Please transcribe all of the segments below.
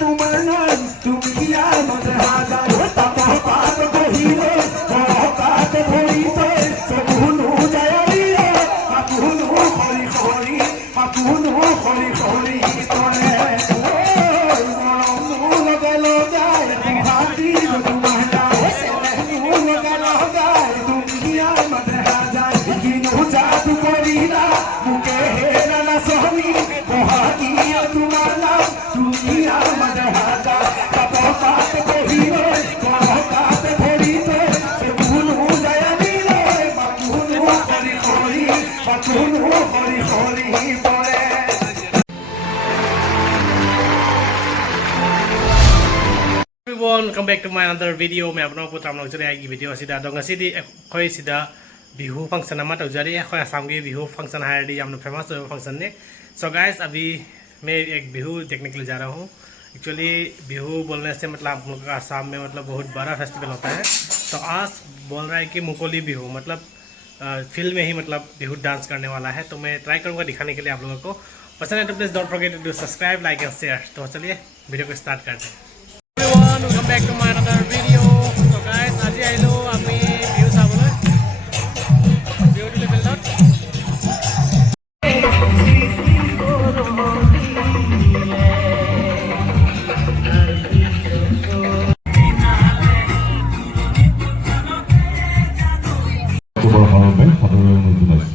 তোমার নাম তুমি আমার হাজার তাপা পাত কহিলে বরকাত ধরিতে সবুনু জয়রিয়ে মাতুনু হরি হরি মাতুনু হরি হরি করে মরমু গেল যায় হাতি তোমার নাম মরমু গেল যায় তুমি আমার হাজার কিনু জাদু করিলা মুখে হেরা না সহনি মহাকিয়া তোমার নাম তুমি আমার হাজার তাপা পাত কহিলে বরকাত ধরিতে সবুনু জয়রিয়ে মাতুনু হরি হরি মাতুনু হরি হরি করে Everyone, welcome back to my another video. मैं अपना पुत्र हम लोग चले आएगी वीडियो सीधा दोंगा सीधी कोई सीधा बिहू फंक्शन हमारा उजारी है कोई आसाम के बिहू फंक्शन है डी हम लोग फेमस फंक्शन ने सो गाइस अभी मैं एक बिहू देखने के लिए जा रहा हूँ एक्चुअली बिहू बोलने से मतलब हम लोग का आसाम में मतलब बहुत बड़ा फेस्टिवल होता है तो आज बोल रहा है कि मुकोली बिहू मतलब फील्ड में ही मतलब बिहू डांस करने वाला है तो मैं ट्राई करूँगा दिखाने के लिए आप लोगों को पसंद है तो please don't forget to subscribe like and share तो चलिए वीडियो को स्टार्ट करते हैं Everyone, welcome back to my another video. So guys, আজি আহিলো আমি ভিউ চাবলৈ ভিউটো লেভেলত তোমার হারামে হারামে নতুন আছে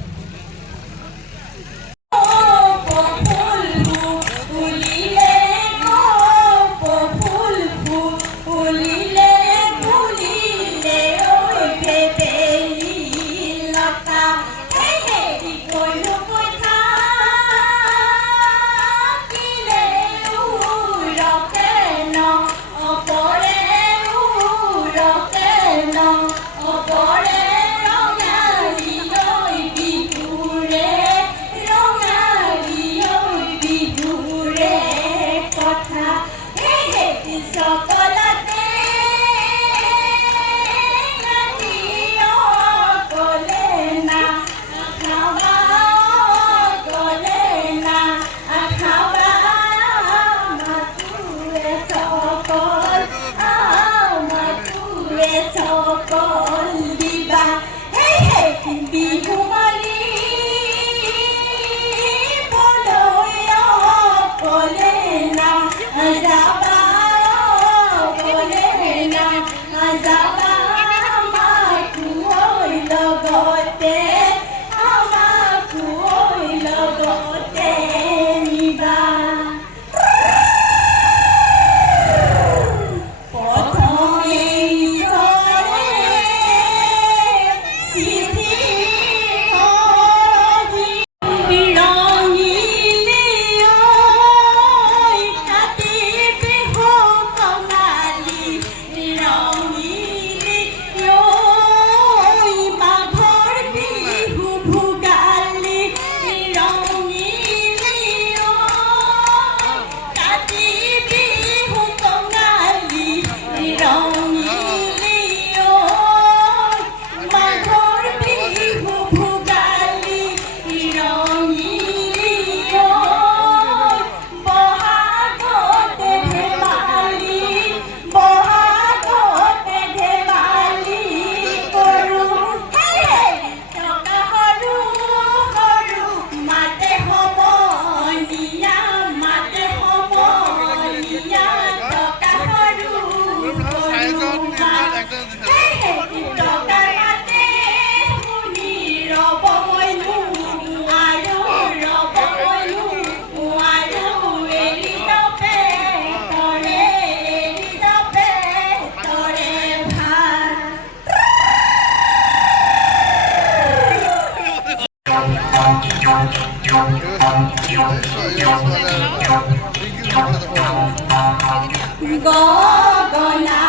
গগনা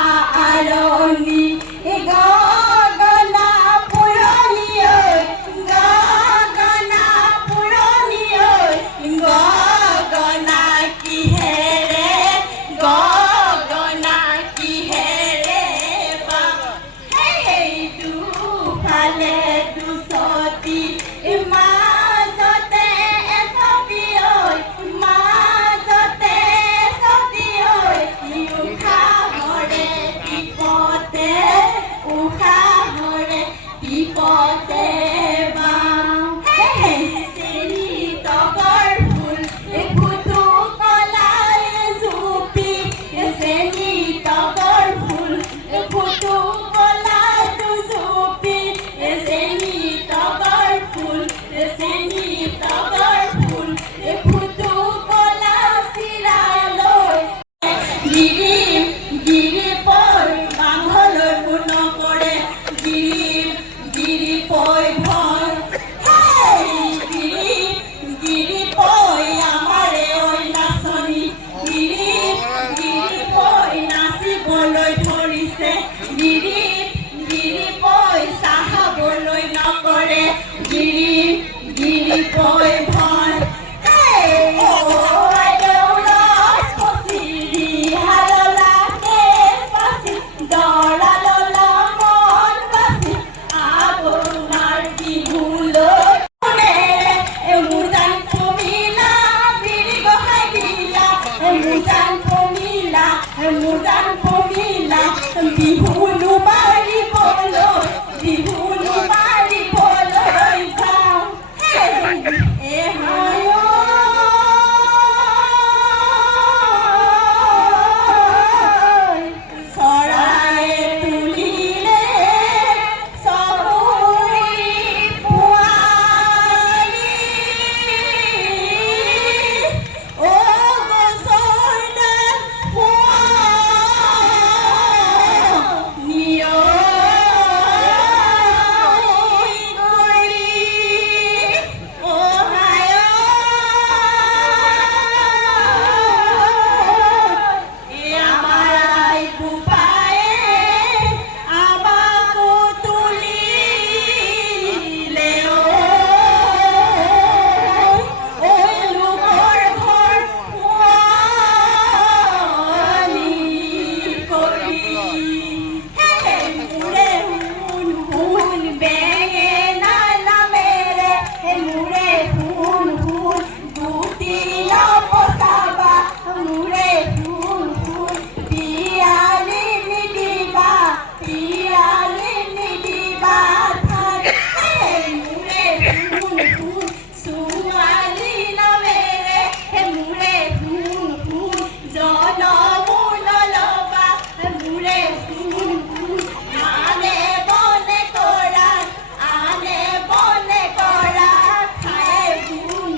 আরণি গগনা পুরনি গগনা পুরনি গগনা কি হে রে গগনা কি হে রে বা হে হে দু ফালে দুসতি মাজতে এসবি মাজতে SB boy boy. Hey, oh, I don't lost posiri halola despasi dora lola mon basi abonar bihulo emudan pomila birigo haidila emudan pomila bihulu mari bolo roiza hey hayo সরায়ে তুলিলে সবুরি পুয়ালি ও গো সরদার নিয় করি ও হায় এ আমার আই বুপায়ে আমাকো তুলিলে ওই লোকর ঘর পুয়ালি করি হে মুরে হুন বেগে না মেরে হে মুরে হুন দুটি লপসাবা মুরে হুন পিয়ালি নিদিবা থাক হে মুরে হুন সুয়ালি না মেরে হে মুরে হুন জনমুন লবা মুরে হুন আনে বনে করা খায় হুন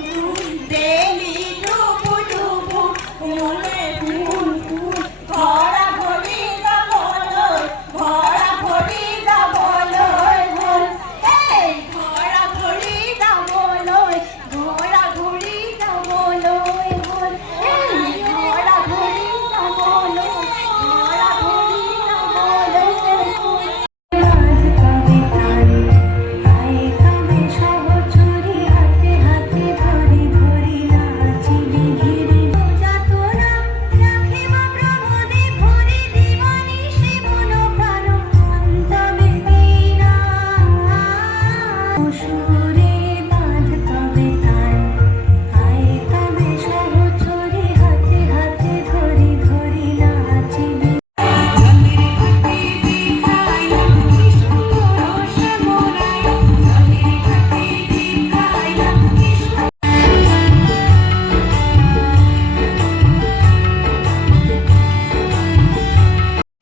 দেলি ডুবু মুরে হুন ঘরা ঘড়ি যাবলয় ভুল এই ঘরা ঘড়ি যাবলয় ভুল এই ঘরা ঘড়ি যাবলয় সুরে বাঁধ তবে তান আয় তবে সহচরে হাতে হাতে ধরি নাচিবি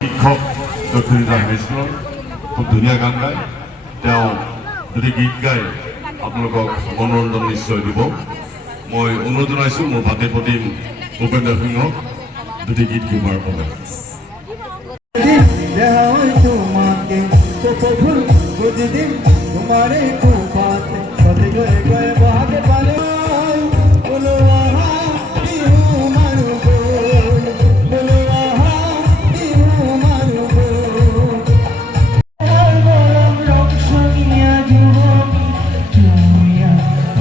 শিক্ষক দক্ষিণা হাইস্কুলৰ খুব ধুনীয়া গান গায় তেওঁ যদি গীত গায় আপোনালোকক মনোৰঞ্জন নিশ্চয় দিব মই অনুৰোধ জনাইছোঁ মোৰ ভাতৃ প্ৰতিম ভূপেন্দ্ৰ সিংহক দুটি গীত গোৱাৰ বাবে তোমাকে তো ফুল বুঝদিন তোমারে কুপাত সতে গয়ে গয়ে বহাতে পারে বলো আহা বিহু মারু গোল বলো আহা বিহু মারু গোল রং সঙ্গিয়া যুবতী চুমিয়া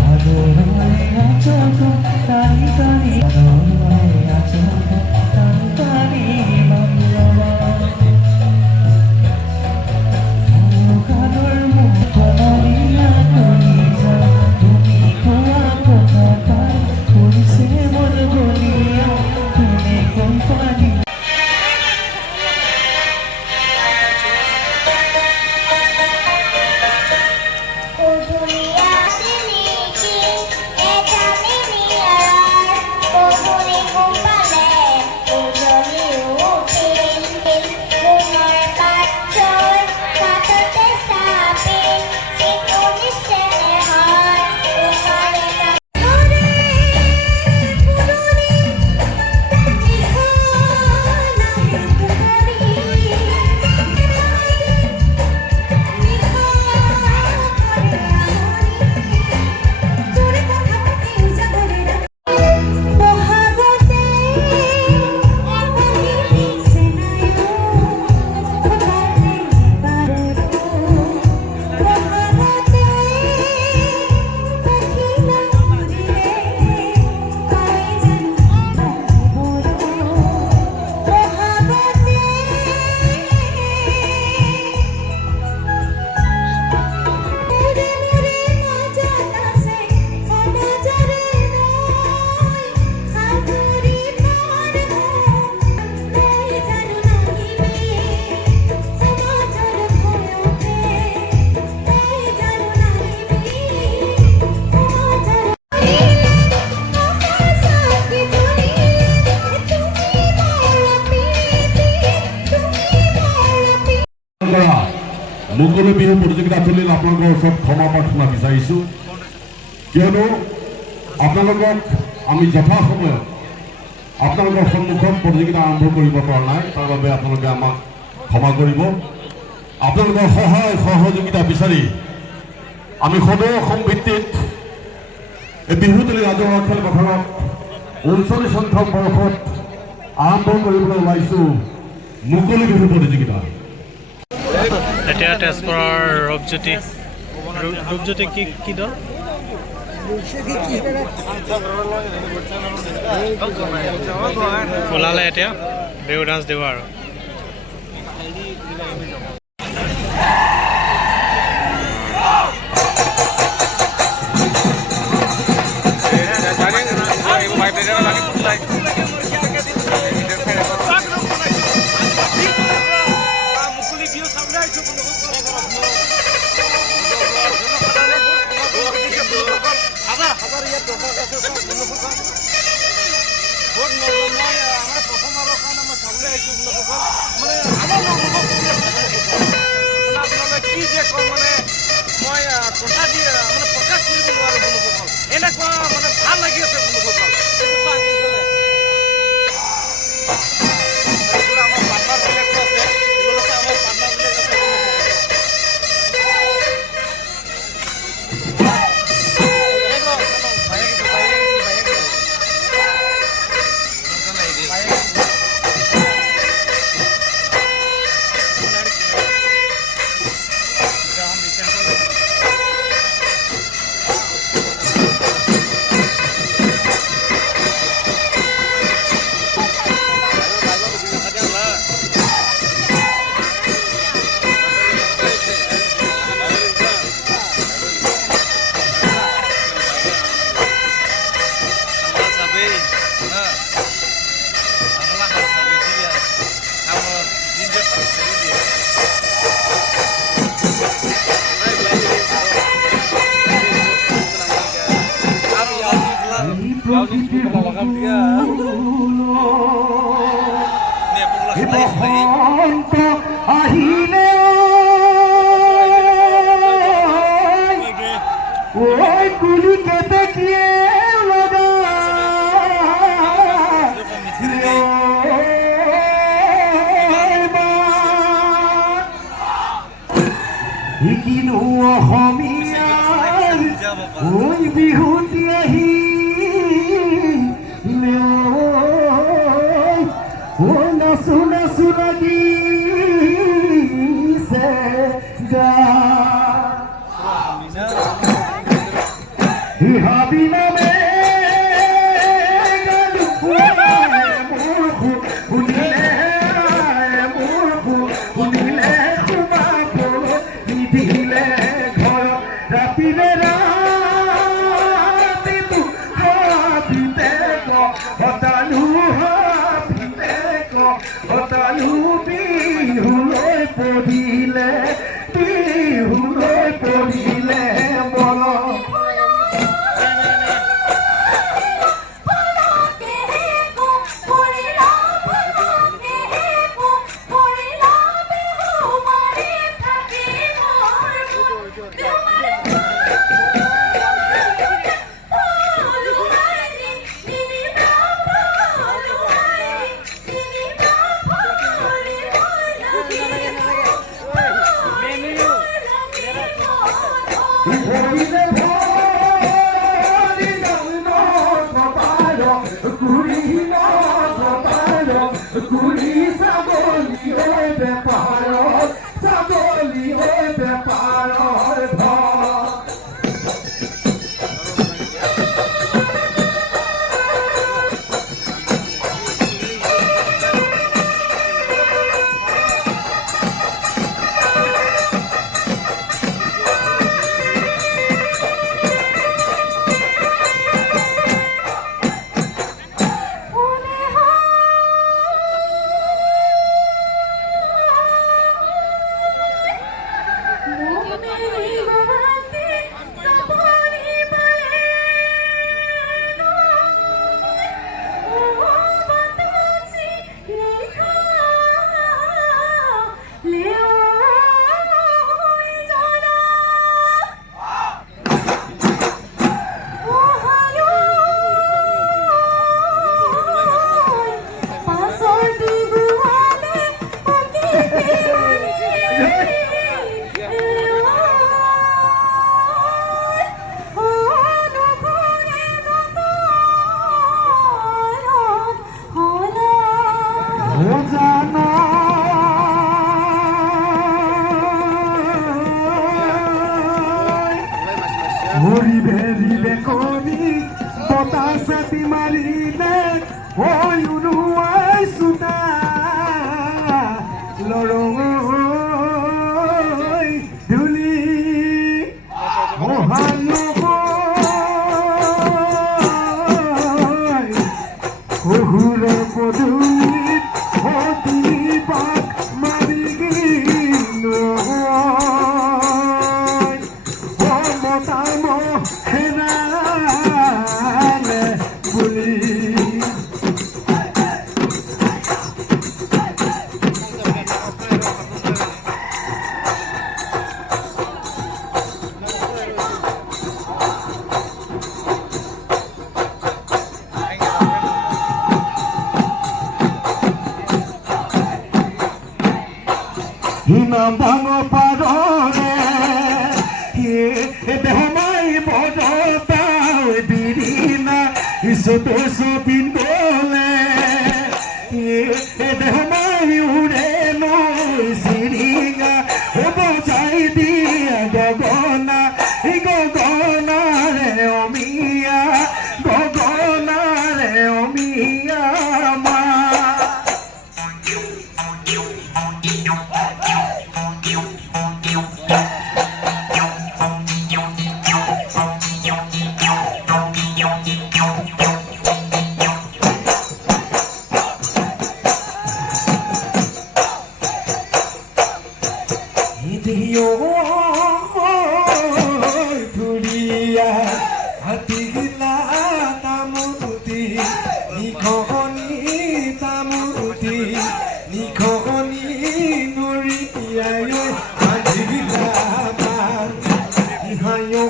আদর হয়ে আছো তানি তানি আদর হয়ে আছো তানি তানি মামলা কালোর মুখ তোমারিয়া তুমি মুকলি বিহু প্ৰতিযোগিতা চলিল আপোনালোকৰ ওচৰত ক্ষমা প্ৰাৰ্থনা বিচাৰিছোঁ কিয়নো আপোনালোকক আমি যথাসময়ত আপোনালোকৰ সন্মুখত প্ৰতিযোগিতা আৰম্ভ কৰিব পৰা নাই তাৰ বাবে আপোনালোকে আমাক ক্ষমা কৰিব আপোনালোকৰ সহায় সহযোগিতা বিচাৰি আমি সদৌ অসম ভিত্তিত এই বিহুতলী ৰাজহুৱা খেলপথাৰত 39 সংখ্যক বৰ্ষত আৰম্ভ কৰিবলৈ ওলাইছোঁ মুকলি বিহু প্ৰতিযোগিতা এতিয়া তেজপুৰৰ ৰূপজ্যোতি কি দল ওলালে এতিয়া বিহু ডান্স দিব আৰু এনেকুৱা মানে ভাল লাগি আছে আমাৰ পাৰ্টনাৰবিলাকো আছে আমাৰ পাৰ্টনাৰবিলাক আছে বসন্ত আহিলে ওই কুলি কেতেকিয়ে কিনো অসমীয়াৰ ওই বিহুতি আহি ও নাচো নাচো লাগিছে হাবি নামে শুনিলে সোমাব নিদিলে ঘৰ ৰাতিলে ৰাতিটো হাবিতে হতালু হতালু বিহুলৈ পঢ়িলে বল ও জানো ঘুরিবে রিবে করি বতাসাতি মারিলে ওই উড়ুয়াই সুতা লড়ই ধুলি মহানগর কুহুরে পদুলিত অতি পাক মারি গিল মতাম হেরালে বুলি হিমাম ভাঙ পারে দেহমাই বড়তাও বিরিনা ইসতে সবিন বলে দেহমাই উড়ে নই সিরিঙা বজাই দিয়া গগনা গগনা রে অমিয়া গগনা রে অমিয়া মা Diyo Tulia Hatigila Tamuruti Nikoni Tamuruti Nikoni Nuri Yayo Hatigila Ihayo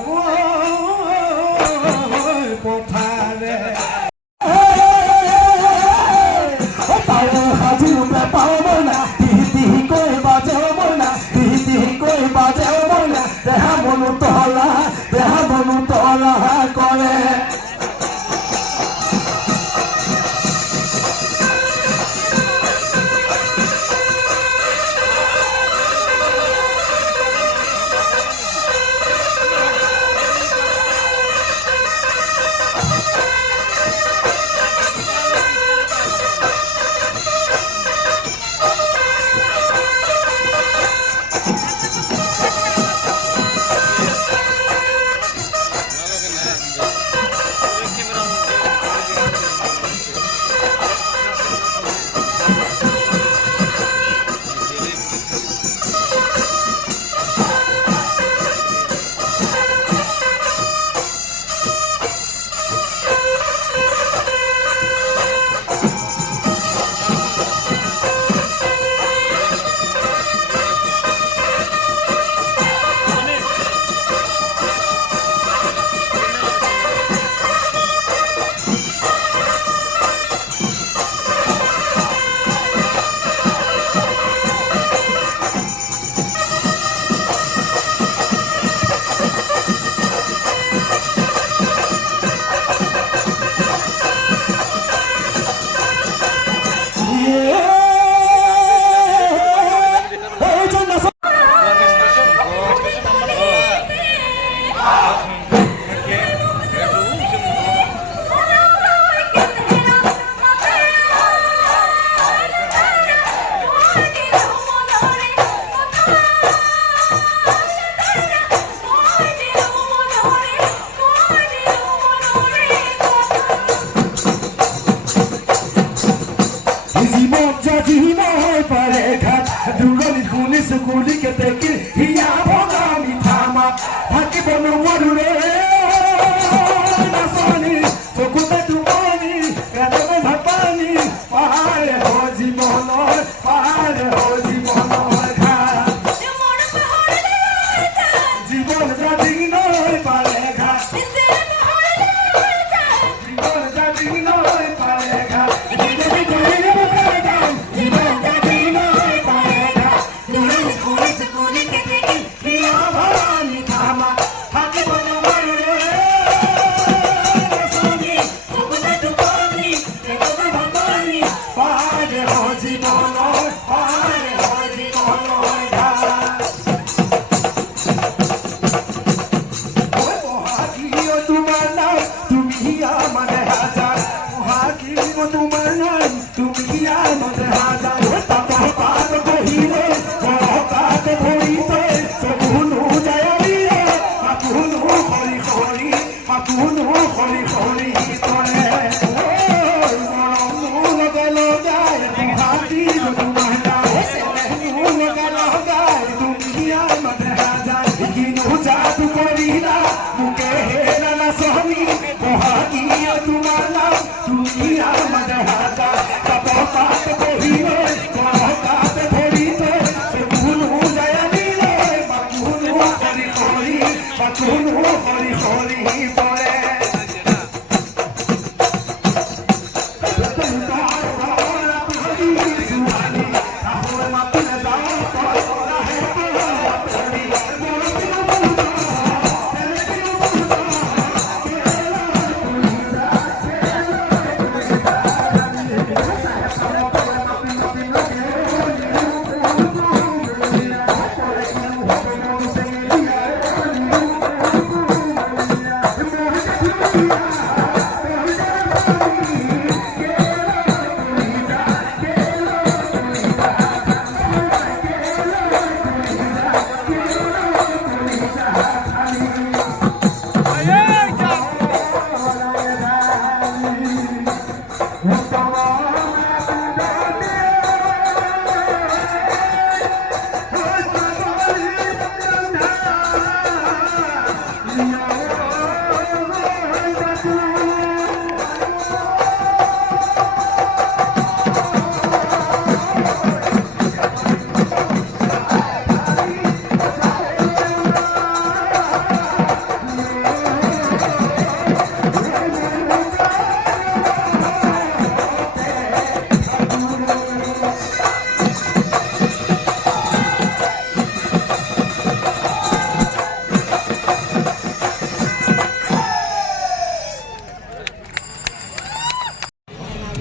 Potare দেহা মনু তলা করে Kuni জীৱনৰ সহায় হয় জীৱনৰ ধাৰ মহাকীয় তোমাৰ নাম তুমি আমাৰ হাজাৰ মহাকীয় তোমাৰ নাম তুমি আমাৰ হাজাৰ তাপৰ পাত বহিলে বৰকাত ভৰিতে চকুনো যায় মাতুনো হৰি হৰি মাতুনো হৰি হৰি কৰে মৰমো লগে লগাই মহাকীয় তোমাৰ নাম চেনেহো লগে লগাই তুমি আমাৰ হাজাৰ কিনো যাদু কৰিলা মুকে হেৰা নাচনি মহাকীয় তোমাৰ নাম তুমি আমাৰ হাজাৰ তাপৰ পাত বহিলে বৰকাত ভৰিতে চকুনো যায় মাতুনো হৰি হৰি মাতুনো হৰি হৰি পৰে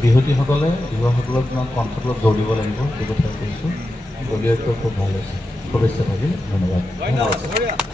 বিহুৱতীসকলে যুৱকসকলক কিমান কণ্ঠত অলপ জোৰ দিব লাগিব সেই কথা কৈছোঁ দলীয়টো খুব ভাল হৈছে শুভেচ্ছা থাকিল ধন্যবাদ